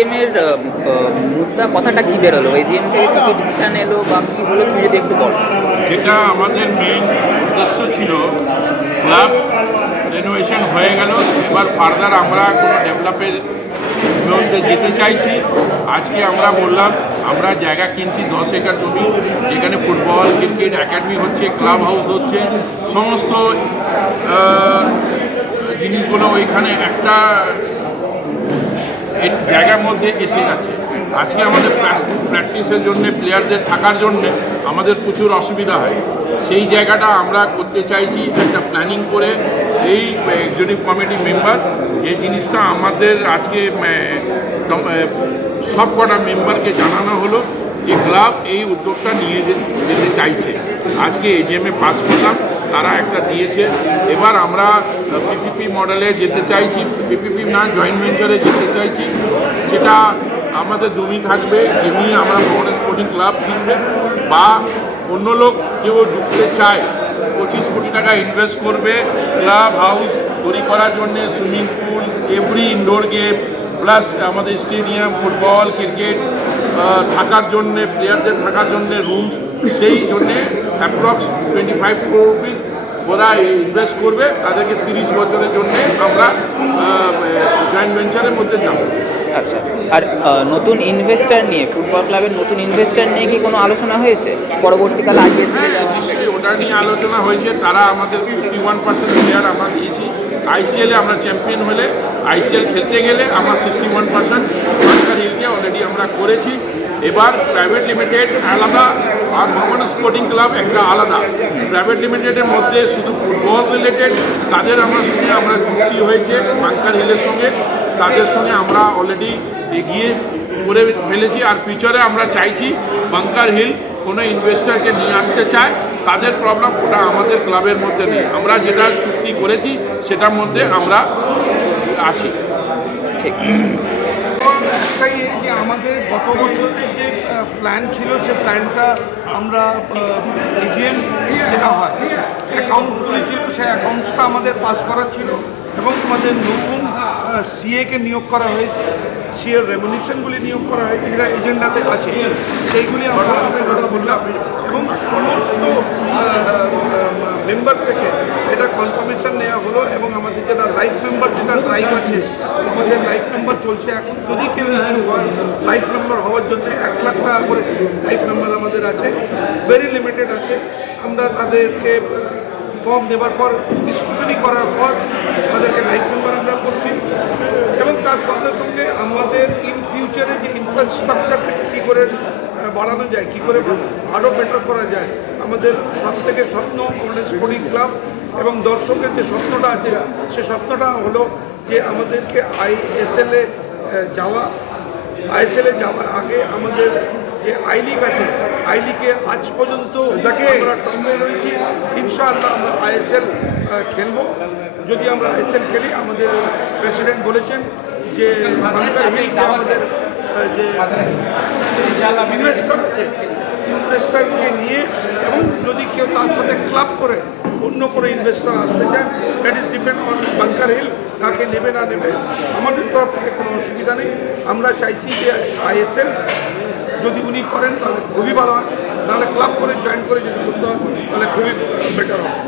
এর মুদ্রা কথাটা কি বেরোলো? এজিএম থেকে কি ডিসিশন এলো বা কি হলো তুমি যদি একটু বলো। যেটা আমাদের মেইন উদ্দেশ্য ছিল ক্লাব রেনোভেশন হয়ে গেল। এবার ফার্দার আমরা কোনো ডেভেলপের মধ্যে যেতে চাইছি। আজকে আমরা বললাম, আমরা জায়গা কিনছি দশ একর জমি, যেখানে ফুটবল ক্রিকেট একাডেমি হচ্ছে ক্লাব হাউস হচ্ছে। সমস্ত জিনিসগুলো ওইখানে একটা এই জায়গার মধ্যে এসে গেছে। আজকে আমাদের প্র্যাকটিসের জন্য প্লেয়ারদের থাকার জন্যে আমাদের প্রচুর অসুবিধা হয়। সেই জায়গাটা আমরা করতে চাইছি একটা প্ল্যানিং করে এই এক্সিকিউটিভ কমিটি মেম্বার যে জিনিসটা আমাদের আজকে সব কটা মেম্বারকে জানানো হলো যে ক্লাব এই উদ্যোগটা নিয়ে যেতে চাইছে। আজকে এজিএমে পাস করলাম। তারা একটা দিয়েছে এবার আমরা পিপিপি মডেলে যেতে চাইছি পিপিপি না জয়েন্ট ভেঞ্চারে যেতে চাইছি, সেটা আমাদের জমি থাকবে, জমি আমরা মোহন স্পোর্টিং ক্লাব কিনবে, বা অন্য লোক কেউ ঢুকতে চায়, পঁচিশ কোটি টাকা ইনভেস্ট করবে ক্লাব হাউস তৈরি করার জন্য swimming pool every indoor game plus আমাদের স্টেডিয়াম ফুটবল ক্রিকেট থাকার জন্যে প্লেয়ারদের থাকার জন্যে রুম সেই জন্যে approx twenty five crore rupees ওরা ইনভেস্ট করবে তাদেরকে তিরিশ বছরের জন্যে আমরা জয়েন্ট ভেঞ্চারের মধ্যে যাব। আচ্ছা আর নতুন ইনভেস্টার নিয়ে ফুটবল ক্লাবের নতুন ইনভেস্টার নিয়ে কি কোনো আলোচনা হয়েছে? পরবর্তীকালে আইপিএসএলে যাওয়া নিশ্চয়ই ওটা নিয়ে আলোচনা হয়েছে। তারা আমাদের ফিফটি ওয়ান পার্সেন্ট প্লেয়ার আমরা দিয়েছি। আইসিএলে আমরা চ্যাম্পিয়ন হলে আইসিএল খেলতে গেলে আমরা সিক্সটি ওয়ান পার্সেন্ট সরকার অলরেডি আমরা করেছি। এবার প্রাইভেট লিমিটেড আলাদা, আর ভবন স্পোর্টিং ক্লাব একটা আলাদা। প্রাইভেট লিমিটেডের মধ্যে শুধু ফুটবল রিলেটেড তাদের আমরা সঙ্গে আমরা চুক্তি হয়েছে বাংকার হিলের সঙ্গে। তাদের সঙ্গে আমরা অলরেডি এগিয়ে করে ফেলেছি, আর ফিউচারে আমরা চাইছি বাংকার হিল কোনো ইনভেস্টরকে নিয়ে আসতে চায়, তাদের প্রবলেম ওটা আমাদের ক্লাবের মধ্যে নেই। আমরা যেটা চুক্তি করেছি, সেটার মধ্যে আমরা আছি। ঠিক। আমাদের গত বছরের যে প্ল্যান ছিল, সে প্ল্যানটা আমরা এজিএম যেটা হয়। অ্যাকাউন্টসগুলি ছিল, সেই অ্যাকাউন্টসটা আমাদের পাস করা ছিল এবং আমাদের নতুন সিএকে নিয়োগ করা হয়েছে সিএর রেভলিউশনগুলি নিয়োগ করা হয়েছে যেটা এজেন্ডাতে আছে, সেইগুলি আমরা আলোচনা করলাম এবং সমস্ত মেম্বার থেকে এটা কনফার্মেশন নেওয়া হলো এবং আমাদের যেটা লাইফ মেম্বার যেটা ড্রাইভ আছে আমাদের লাইফ নাম্বার চলছে এখন। যদি কেউ ইচ্ছুক হয় লাইফ নাম্বার হওয়ার জন্য এক লাখ টাকা করে লাইফ নাম্বার আমাদের আছে ভেরি লিমিটেড আছে। আমরা তাদেরকে ফর্ম দেওয়ার পর স্ক্রুটিনি করার পর তাদেরকে লাইফ নাম্বার আমরা করছি। এবং তার সঙ্গে সঙ্গে আমাদের ইন ফিউচারে যে ইনফ্রাস্ট্রাকচারটাকে কী করে বাড়ানো যায় কী করে আরও বেটার করা যায়? আমাদের সব থেকে স্বপ্ন আমাদের স্পোর্টিং ক্লাব এবং দর্শকের যে স্বপ্নটা আছে সে স্বপ্নটা হলো যে আমাদেরকে আইএসএলে যাওয়া। আইএসএলে যাওয়ার আগে আমাদের যে আই লিগ আছে আই লিগে আজ পর্যন্ত আমরা টপে রয়েছি। ইনশাআল্লাহ আমরা আইএসএল খেলব। যদি আমরা আইএসএল খেলি আমাদের প্রেসিডেন্ট বলেছেন যে আমাদের যে ইনভেস্টর আছে ইনভেস্টরকে নিয়ে এবং যদি কেউ তার সাথে ক্লাব করে, অন্য কোনো ইনভেস্টর আসছে চায় দ্যাট ইজ ডিপেন্ড অন বাংকার হিল কাকে নেবে না নেবে, আমাদের তরফ থেকে কোনো অসুবিধা নেই। আমরা চাইছি যে আইএসএল যদি উনি করেন, তাহলে খুবই ভালো হয়। নাহলে ক্লাব করে জয়েন করে যদি করতে হয়, তাহলে খুবই বেটার হবে।